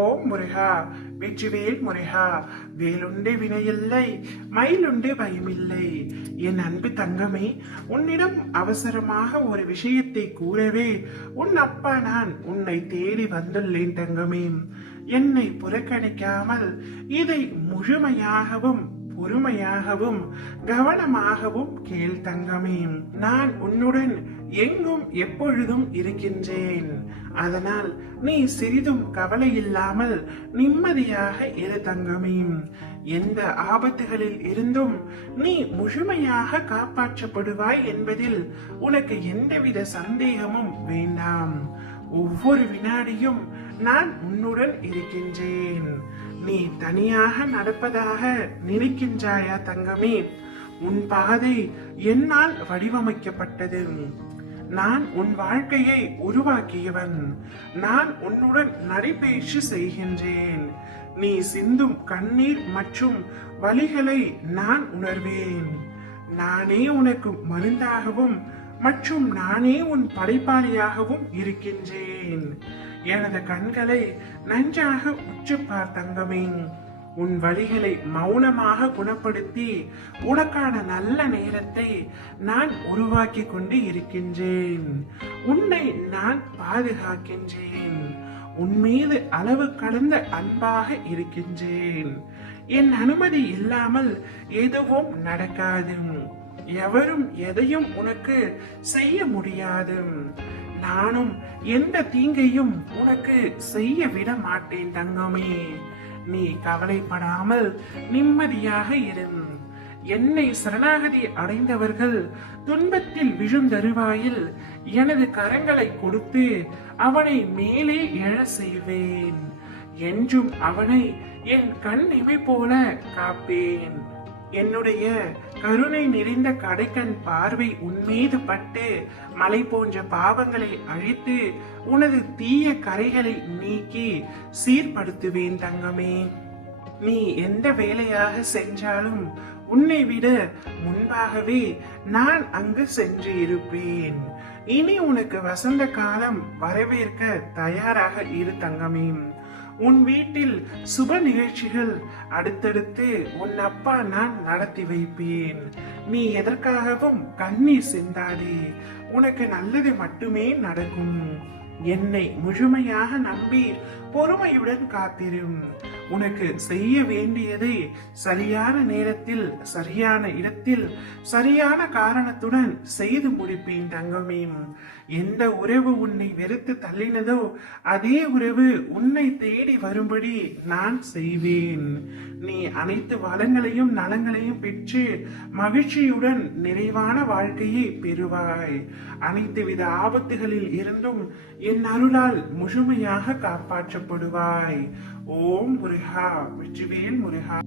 ஓம் முருகா, வெற்றிவேல் முருகா. வேலுண்டு வினையில்லை, மயிலுண்டு பயமில்லை. என் அன்பு தங்கமே, உன்னிடம் அவசரமாக ஒரு விஷயத்தை கூறவே உன் அப்பா நான் உன்னை தேடி வந்துள்ளேன் தங்கமே. என்னை புறக்கணிக்காமல் இதை முழுமையாகவும் பொறுமையாகவும் கவனமாகவும் கேள் தங்கமே. நான் உன்னுடன் எங்கும் எப்பொழுதும் இருக்கின்றேன். அதனால் நீ சிறிதும் கவலை இல்லாமல் நிம்மதியாக இரு தங்கமே. எந்த ஆபத்துகளில் இருந்தும் நீ முழுமையாக காப்பாற்றப்படுவாய் என்பதில் உனக்கு எந்தவித சந்தேகமும் வேண்டாம். ஒவ்வொரு வினாடியும் நான் உன்னுடன் இருக்கின்றேன். நீ தனியாக நடப்பதாக நினைக்கின்றாயா தங்கமே? உன் பாதை என்னால் வடிவமைக்கப்பட்டது. நான் உன் வாழ்க்கையை உருவாக்கியவன். நான் உன்னுடன் நடைபயிற்சி செய்கின்றேன். நீ சிந்தும் கண்ணீர் மற்றும் வலிகளை நான் உணர்வேன். நானே உனக்கு மருந்தாகவும் மற்றும் நானே உன் படைப்பாளியாகவும் இருக்கின்றேன். எனது கண்களை நன்றாக உற்று பார் தங்கமே. உன் வலிகளை மௌனமாக குணப்படுத்தி உனக்கான நல்ல நேரத்தை நான் உருவாக்கி கொண்டு இருக்கின்றேன். உன்னை நான் பாதுகாக்கின்றேன். உன் மீது அளவு கடந்த அன்பாக இருக்கின்றேன். என் அனுமதி இல்லாமல் எதுவும் நடக்காது. எவரும் எதையும் உனக்கு செய்ய முடியாது. நானும் எந்த தீங்கையும் உனக்கு செய்ய விட மாட்டேன் தங்கமே. நீ கவலைப்படாமல் நிம்மதியாக இரு. என்னை சரணாகதி அடைந்தவர்கள் துன்பத்தில் விழுந்தருவாயில் எனது கரங்களை கொடுத்து அவனை மேலே எழ செய்வேன். என்றும் அவனை என் கண் இமை போல காப்பேன். என்னுடைய கருணை நிறைந்த கடைக்கண் பார்வை உன்மீது பட்டு மலை போன்ற பாவங்களை அழித்து உனது தீய கரைகளை நீக்கி சீர்படுத்துவேன் தங்கமே. நீ எந்த வேலையாக சென்றாலும் உன்னை விட முன்பாகவே நான் அங்கு சென்று இருப்பேன். இனி உனக்கு வசந்த காலம் வரவேற்க தயாராக இரு தங்கமே. உன் வீட்டில் சுப நிகழ்ச்சிகள் அடுத்தடுத்து உன் அப்பா நான் நடத்தி வைப்பேன். நீ எதற்காகவும் கண்ணீர் சிந்தாதே. உனக்கு நல்லது மட்டுமே நடக்கும். என்னை முழுமையாக நம்பி பொறுமையுடன் காத்திரும். உனக்கு செய்ய வேண்டியதை சரியான நேரத்தில் சரியான இடத்தில் சரியான காரணத்துடன் செய்து முடிப்பேன் தங்கமே. எந்த உறவு உன்னை வெறுத்து தள்ளினதோ அதே உறவு உன்னை தேடி வரும்படி நான் செய்வேன். நீ அனைத்து வளங்களையும் நலங்களையும் பெற்று மகிழ்ச்சியுடன் நிறைவான வாழ்க்கையை பெறுவாய். அனைத்து வித ஆபத்துகளில் இருந்தும் என் அருளால் முழுமையாக காப்பாற்றப்படுவாய். ஓம் முருகா, வெற்றிவேல் முருகா.